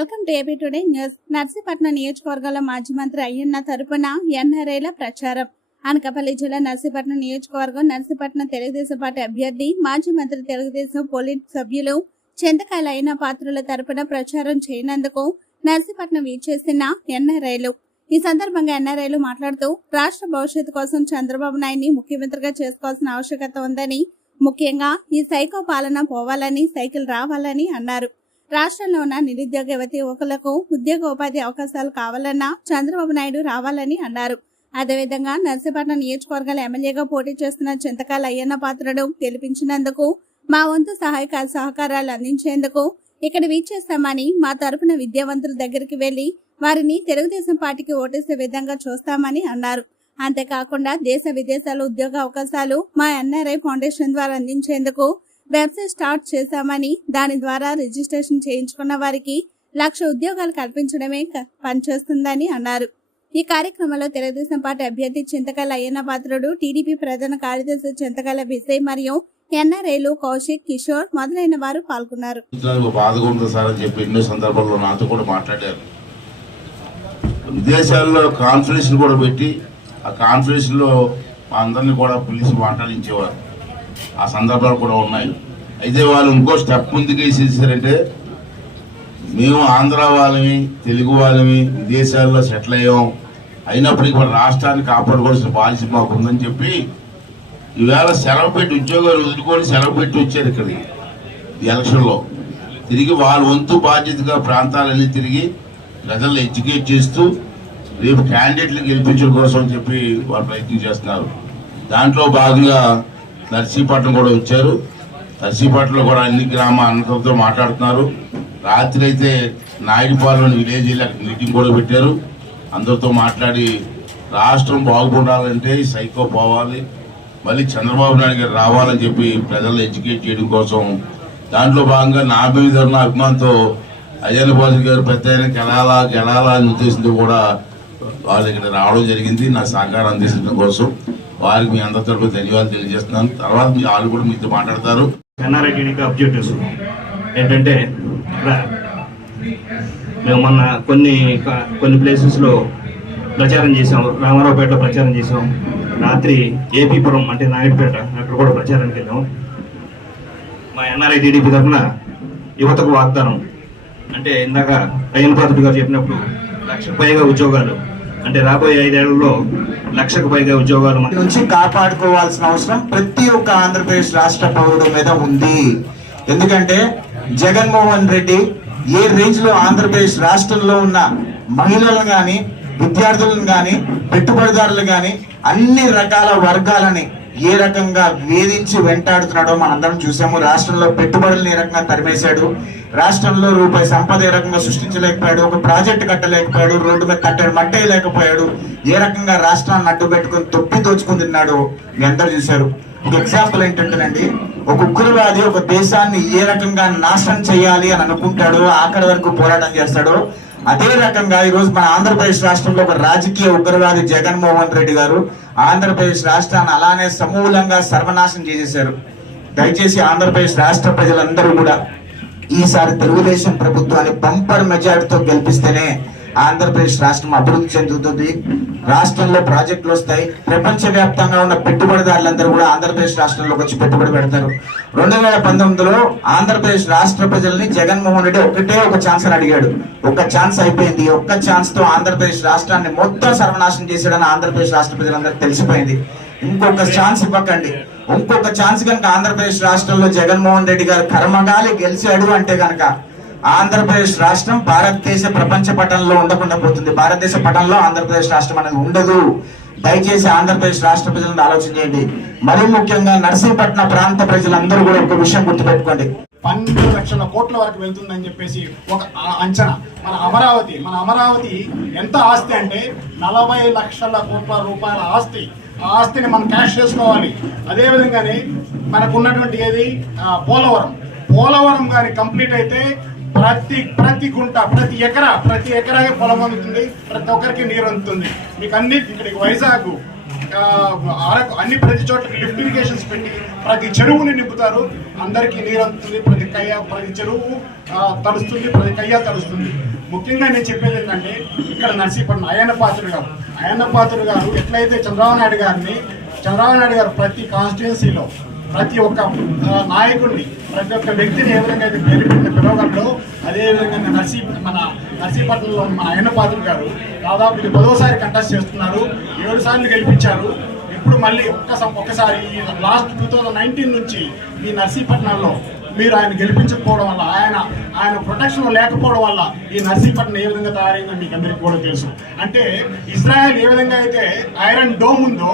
Welcome to AP today news. Narsipatnam నియోజకవర్గంలో మాజీ మంత్రి అయ్యన్న తరపున ఎన్ఆర్ఐల ప్రచారం. అనకాపల్లి జిల్లా నర్సీపట్నం నియోజకవర్గం నర్సీపట్నం తెలుగుదేశం పార్టీ అభ్యర్థి మాజీ మంత్రి తెలుగుదేశం పోలిట్ సభ్యులు చింతకాయల అయిన తరపున ప్రచారం చేయనందుకు నర్సీపట్నం ఇచ్చేసిన ఎన్ఆర్ఐలు. ఈ సందర్భంగా ఎన్ఆర్ఐలు మాట్లాడుతూ రాష్ట్ర భవిష్యత్తు కోసం చంద్రబాబు నాయుడిని ముఖ్యమంత్రిగా చేసుకోవాల్సిన ఆవశ్యకత ఉందని ముఖ్యంగా ఈ సైకో పాలన పోవాలని సైకిల్ రావాలని అన్నారు. రాష్ట్రంలో ఉన్న నిరుద్యోగ యువతి యువకులకు ఉద్యోగ ఉపాధి అవకాశాలు కావాలన్నా చంద్రబాబు నాయుడు రావాలని అన్నారు. అదేవిధంగా నర్సీపట్నం నియోజకవర్గాల ఎమ్మెల్యేగా పోటీ చేస్తున్న చింతకాల అయ్యన్న పాత్రను గెలిపించినందుకు మా వంతు సహాయక సహకారాలు అందించేందుకు ఇక్కడ వీచేస్తామని మా తరపున విద్యావంతుల దగ్గరికి వెళ్ళి వారిని తెలుగుదేశం పార్టీకి ఓటేసే విధంగా చూస్తామని అన్నారు. అంతేకాకుండా దేశ విదేశాల ఉద్యోగ అవకాశాలు మా ఎన్ఆర్ఐ ఫౌండేషన్ ద్వారా అందించేందుకు వెబ్సైట్ స్టార్ట్ చేశామని దాని ద్వారా రిజిస్ట్రేషన్ చేయించుకున్న వారికి లక్ష ఉద్యోగాలు కల్పించడమే పనిచేస్తుందని అన్నారు. ఈ కార్యక్రమంలో తెలుగుదేశం పార్టీ అభ్యర్థి చింతకల అయ్యన్న పాత్రుడు టీడీపీ ప్రధాన కార్యదర్శి చింతకల విజయ్ మరియు ఎన్ఆర్ఐలు కౌశిక్ కిషోర్ మొదలైన వారు పాల్గొన్నారు. చెప్పి ఎన్నో సందర్భాల్లో నాతో కూడా మాట్లాడారు. విదేశాల్లో కాన్ఫరెన్స్ కూడా పెట్టి ఆ కాన్ఫరెన్స్లో అందరినీ కూడా పిలిచి మాట్లాడించేవారు. ఆ సందర్భాలు కూడా ఉన్నాయి. అయితే వాళ్ళు ఇంకో స్టెప్ ముందుకు వేసేసారంటే మేము ఆంధ్ర వాళ్ళమి తెలుగు వాళ్ళమి విదేశాల్లో సెటిల్ అయ్యాం. అయినప్పటికీ మన రాష్ట్రాన్ని కాపాడుకోవాల్సిన బాధ్యత మాకు ఉందని చెప్పి ఈవేళ సెలవు పెట్టి ఉద్యోగాలు వదులుకొని సెలవు పెట్టి వచ్చారు ఇక్కడికి. ఎలక్షన్లో తిరిగి వాళ్ళ వంతు బాధ్యతగా ప్రాంతాలన్నీ తిరిగి ప్రజలను ఎడ్యుకేట్ చేస్తూ రేపు క్యాండిడేట్లు గెలిపించడం కోసం చెప్పి వాళ్ళు ప్రయత్నం చేస్తున్నారు. దాంట్లో భాగంగా నర్సీపట్నం కూడా వచ్చారు. నర్సీపట్నంలో కూడా అన్ని గ్రామ అన్నలతో మాట్లాడుతున్నారు. రాత్రి అయితే నాయుడుపాలెం విలేజ్ మీటింగ్ కూడా పెట్టారు. అందరితో మాట్లాడి రాష్ట్రం బాగుపడాలంటే సైకో పోవాలి. మళ్ళీ చంద్రబాబు నాయుడు గారు రావాలని చెప్పి ప్రజలను ఎడ్యుకేట్ చేయడం కోసం దాంట్లో భాగంగా నా మీద ఉన్న అభిమానంతో అయ్యన్న బాజు గారు పెద్ద ఆయన గెలాలా గెలాలా అని ఉద్దేశంతో కూడా వాళ్ళు ఇక్కడ రావడం జరిగింది. నా సహకారం అందించడం కోసం. వారికి మీ అందరి తరపున ధన్యవాదాలు తెలియజేస్తున్నాను. తర్వాత మీ వాళ్ళు కూడా మీతో మాట్లాడతారు. ఎన్ఆర్ఐ అబ్జెక్టివ్స్ ఏంటంటే మేము మొన్న కొన్ని కొన్ని ప్లేసెస్లో ప్రచారం చేసాం రామారావుపేటలో ప్రచారం చేసాం రాత్రి ఏపీపురం అంటే నాయుడుపేట అక్కడ కూడా ప్రచారానికి వెళ్ళాం. మా ఎన్ఆర్ఐ టీడీపీ తరఫున యువతకు వాగ్దానం. అంటే ఇందాక అయ్యన్ పాత్రుడు గారు చెప్పినప్పుడు లక్ష పైగా ఉద్యోగాలు అంటే రాబోయే ఐదేళ్ళలో లక్షకు పైగా ఉద్యోగాలు నుంచి కాపాడుకోవాల్సిన అవసరం ప్రతి ఒక్క ఆంధ్రప్రదేశ్ రాష్ట్ర పౌరుడు మీద ఉంది. ఎందుకంటే జగన్మోహన్ రెడ్డి ఏ రేంజ్లో ఆంధ్రప్రదేశ్ రాష్ట్రంలో ఉన్న మహిళలను గాని విద్యార్థులను గాని పెట్టుబడిదారులు గాని అన్ని రకాల వర్గాలని ఏ రకంగా వేధించి వెంటాడుతున్నాడో మనందరం చూసాము. రాష్ట్రంలో పెట్టుబడులను ఏ రకంగా తరిమేశాడు రాష్ట్రంలో రూపాయి సంపద ఏ రకంగా సృష్టించలేకపోయాడు ఒక ప్రాజెక్ట్ కట్టలేకపోయాడు రోడ్డు మీద కట్టాడు మట్టేయలేకపోయాడు ఏ రకంగా రాష్ట్రాన్ని అడ్డు పెట్టుకుని తొప్పి దోచుకుని తిన్నాడు మీ అందరు చూశారు. ఒక ఎగ్జాంపుల్ ఏంటంటేనండి ఒక ఉగ్రవాది ఒక దేశాన్ని ఏ రకంగా నాశనం చేయాలి అని అనుకుంటాడో ఆఖరి వరకు పోరాటం చేస్తాడో అదే రకంగా ఈ రోజు మన ఆంధ్రప్రదేశ్ రాష్ట్రంలో ఒక రాజకీయ ఉగ్రవాది జగన్మోహన్ రెడ్డి గారు ఆంధ్రప్రదేశ్ రాష్ట్రాన్ని అలానే సమూలంగా సర్వనాశనం చేసేశారు. దయచేసి ఆంధ్రప్రదేశ్ రాష్ట్ర ప్రజలందరూ కూడా ఈసారి తెలుగుదేశం ప్రభుత్వాన్ని బంపర్ మెజార్టీతో గెలిపిస్తేనే ఆంధ్రప్రదేశ్ రాష్ట్రం అభివృద్ధి చెందుతుంది. రాష్ట్రంలో ప్రాజెక్టులు వస్తాయి. ప్రపంచ వ్యాప్తంగా ఉన్న పెట్టుబడిదారులందరూ కూడా ఆంధ్రప్రదేశ్ రాష్ట్రంలోకి వచ్చి పెట్టుబడి పెడతారు. రెండు వేల పంతొమ్మిదిలో ఆంధ్రప్రదేశ్ రాష్ట్ర ప్రజల్ని జగన్మోహన్ రెడ్డి ఒకటే ఒక ఛాన్స్ అని అడిగాడు. ఒక ఛాన్స్ అయిపోయింది. ఒక్క ఛాన్స్తో ఆంధ్రప్రదేశ్ రాష్ట్రాన్ని మొత్తం సర్వనాశనం చేశాడని ఆంధ్రప్రదేశ్ రాష్ట్ర ప్రజలందరికీ తెలిసిపోయింది. ఇంకొక ఛాన్స్ ఇవ్వకండి. ఇంకొక ఛాన్స్ కనుక ఆంధ్రప్రదేశ్ రాష్ట్రంలో జగన్మోహన్ రెడ్డి గారు కర్మగాలి గెలిచాడు అంటే కనుక ఆంధ్రప్రదేశ్ రాష్ట్రం భారతదేశ ప్రపంచ పటంలో ఉండకుండా పోతుంది. భారతదేశ పటంలో ఆంధ్రప్రదేశ్ రాష్ట్రం అనేది ఉండదు. దయచేసి ఆంధ్రప్రదేశ్ రాష్ట్ర ప్రజలను ఆలోచన చేయండి. మరీ ముఖ్యంగా నర్సీపట్నం ప్రాంత ప్రజలందరూ కూడా ఒక విషయం గుర్తుపెట్టుకోండి. పన్నెండు లక్షల కోట్ల వరకు వెళ్తుందని చెప్పేసి ఒక అంచనా. మన అమరావతి మన అమరావతి ఎంత ఆస్తి అంటే నలభై లక్షల కోట్ల రూపాయల ఆస్తి. ఆ ఆస్తిని మనం క్యాష్ చేసుకోవాలి. అదేవిధంగానే మనకున్నటువంటి ఏది? పోలవరం. పోలవరం కానీ కంప్లీట్ అయితే ప్రతి ప్రతి గుంట ప్రతి ఎకరా ప్రతి ఎకరాకి పొలం అందుతుంది. ప్రతి ఒక్కరికి నీరు అందుతుంది. మీకు అన్ని ఇక్కడికి వైజాగ్ అరకు అన్ని ప్రతి చోట్లకి లిఫ్ట్ ఇరిగేషన్స్ పెట్టి ప్రతి చెరువుని నింపుతారు. అందరికీ నీరు అందుతుంది ప్రతి కయ్య ప్రతి చెరువు తడుస్తుంది ప్రతి కయ్య తడుస్తుంది. ముఖ్యంగా నేను చెప్పేది ఏంటంటే ఇక్కడ నర్సీపట్నం అయ్యన్న పాత్రుడు గారు అయ్యన్న పాత్రుడు గారు ఎట్లయితే చంద్రబాబు నాయుడు గారిని చంద్రబాబు నాయుడు గారు ప్రతి కాన్స్టిట్యున్సీలో ప్రతి ఒక్క నాయకుడిని ప్రతి ఒక్క వ్యక్తిని ఏ విధంగా అయితే పేరు పిలవగలడో అదే విధంగా నర్సీ మన నర్సీపట్నంలో మన అయ్యన్న పాత్రుడు గారు దాదాపు ఇది పదోసారి కంటెస్ట్ చేస్తున్నారు ఏడు సార్లు గెలిపించారు. ఇప్పుడు మళ్ళీ ఒక్కసారి ఒక్కసారి లాస్ట్ టూ థౌజండ్ నైన్టీన్ నుంచి ఈ నర్సీపట్నంలో మీరు ఆయన గెలిపించకపోవడం వల్ల ఆయన ఆయన ప్రొటెక్షన్ లేకపోవడం వల్ల ఈ నర్సీపట్నం ఏ విధంగా తయారైందో మీకు అందరికీ కూడా తెలుసు. అంటే ఇజ్రాయెల్ ఏ విధంగా అయితే ఐరన్ డోమ్ ఉందో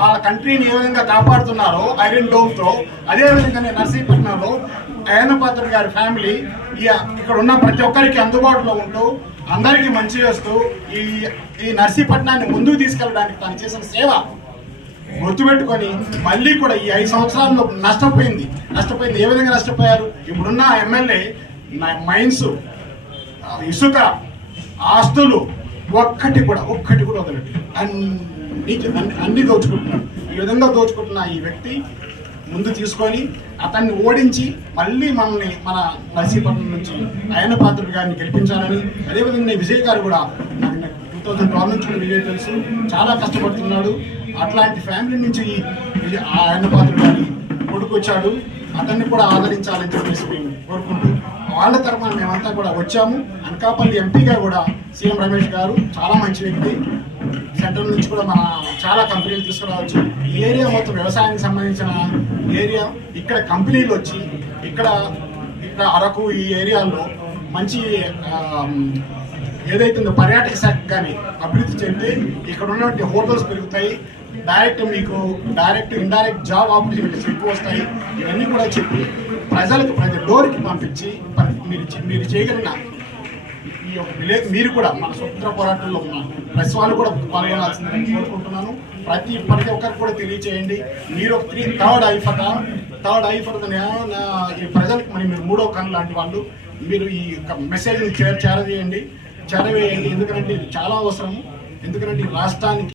ఆ కంట్రీని ఏ విధంగా కాపాడుతున్నారో ఐరన్ డోమ్తో అదేవిధంగానే నర్సీపట్నంలో అయ్యన్న గారి ఫ్యామిలీ ఇక్కడ ఉన్న ప్రతి ఒక్కరికి అందుబాటులో ఉంటూ అందరికీ మంచి చేస్తూ ఈ ఈ నర్సీపట్నాన్ని ముందుకు తీసుకెళ్ళడానికి తను చేసిన సేవ గుర్తుపెట్టుకొని మళ్ళీ కూడా ఈ ఐదు సంవత్సరాల్లో నష్టపోయింది. నష్టపోయింది. ఏ విధంగా నష్టపోయారు? ఇప్పుడున్న ఎమ్మెల్యే మైన్స్ ఇసుక ఆస్తులు ఒక్కటి కూడా ఒక్కటి కూడా వదలండి అన్ని అన్ని- అన్ని దోచుకుంటున్నాడు ఈ విధంగా దోచుకుంటున్న ఈ వ్యక్తి ముందు తీసుకొని అతన్ని ఓడించి మళ్ళీ మనల్ని మన నర్సీపట్నం నుంచి అయన పాత్రుడు గారిని గెలిపించాలని అదేవిధంగా విజయ్ గారు కూడా టూ థౌజండ్ ట్వెల్వ్ నుంచి కూడా విజయ్ తెలుసు. చాలా కష్టపడుతున్నాడు. అట్లాంటి ఫ్యామిలీ నుంచి విజయ్- ఆ అయన పాత్రుడు గారి కొడుకొచ్చాడు. అతన్ని కూడా ఆదరించాలని చెప్పేసి మేము కోరుకుంటూ వాళ్ళ తరఫున మేమంతా కూడా వచ్చాము. అనకాపల్లి ఎంపీగా కూడా సీఎం రమేష్ గారు చాలా మంచి వ్యక్తి. సెంటర్ నుంచి కూడా మన చాలా కంపెనీలు తీసుకురావచ్చు. ఈ ఏరియా మొత్తం వ్యవసాయానికి సంబంధించిన ఏరియా. ఇక్కడ కంపెనీలు వచ్చి ఇక్కడ ఇక్కడ అరకు ఈ ఏరియాలో మంచి ఏదైతుందో పర్యాటక శాఖ కానీ అభివృద్ధి చెంది ఇక్కడ ఉన్నటువంటి హోటల్స్ పెరుగుతాయి. డైరెక్ట్ మీకు డైరెక్ట్ ఇండైరెక్ట్ జాబ్ ఆపర్చునిటీస్ ఎక్కువ వస్తాయి. ఇవన్నీ కూడా చెప్పి ప్రజలకు ప్రతి డోర్కి పంపించి మీరు మీరు చేయగలిగిన ఈ యొక్క విలేజ్ మీరు కూడా మన స్వతంత్ర పోరాటంలో ఉన్న ప్రెస్ వాళ్ళు కూడా పాల్గొనాల్సిందని కోరుకుంటున్నాను. ప్రతి ప్రతి ఒక్కరికి కూడా తెలియచేయండి. మీరు ఒక three third eye third eye ఈ ప్రజలకు మరి మీరు మూడో కన్ను లాంటి వాళ్ళు మీరు ఈ యొక్క మెసేజ్ని చేర చేరవేయండి చేరవేయండి ఎందుకంటే ఇది చాలా అవసరం. ఎందుకంటే ఈ రాష్ట్రానికి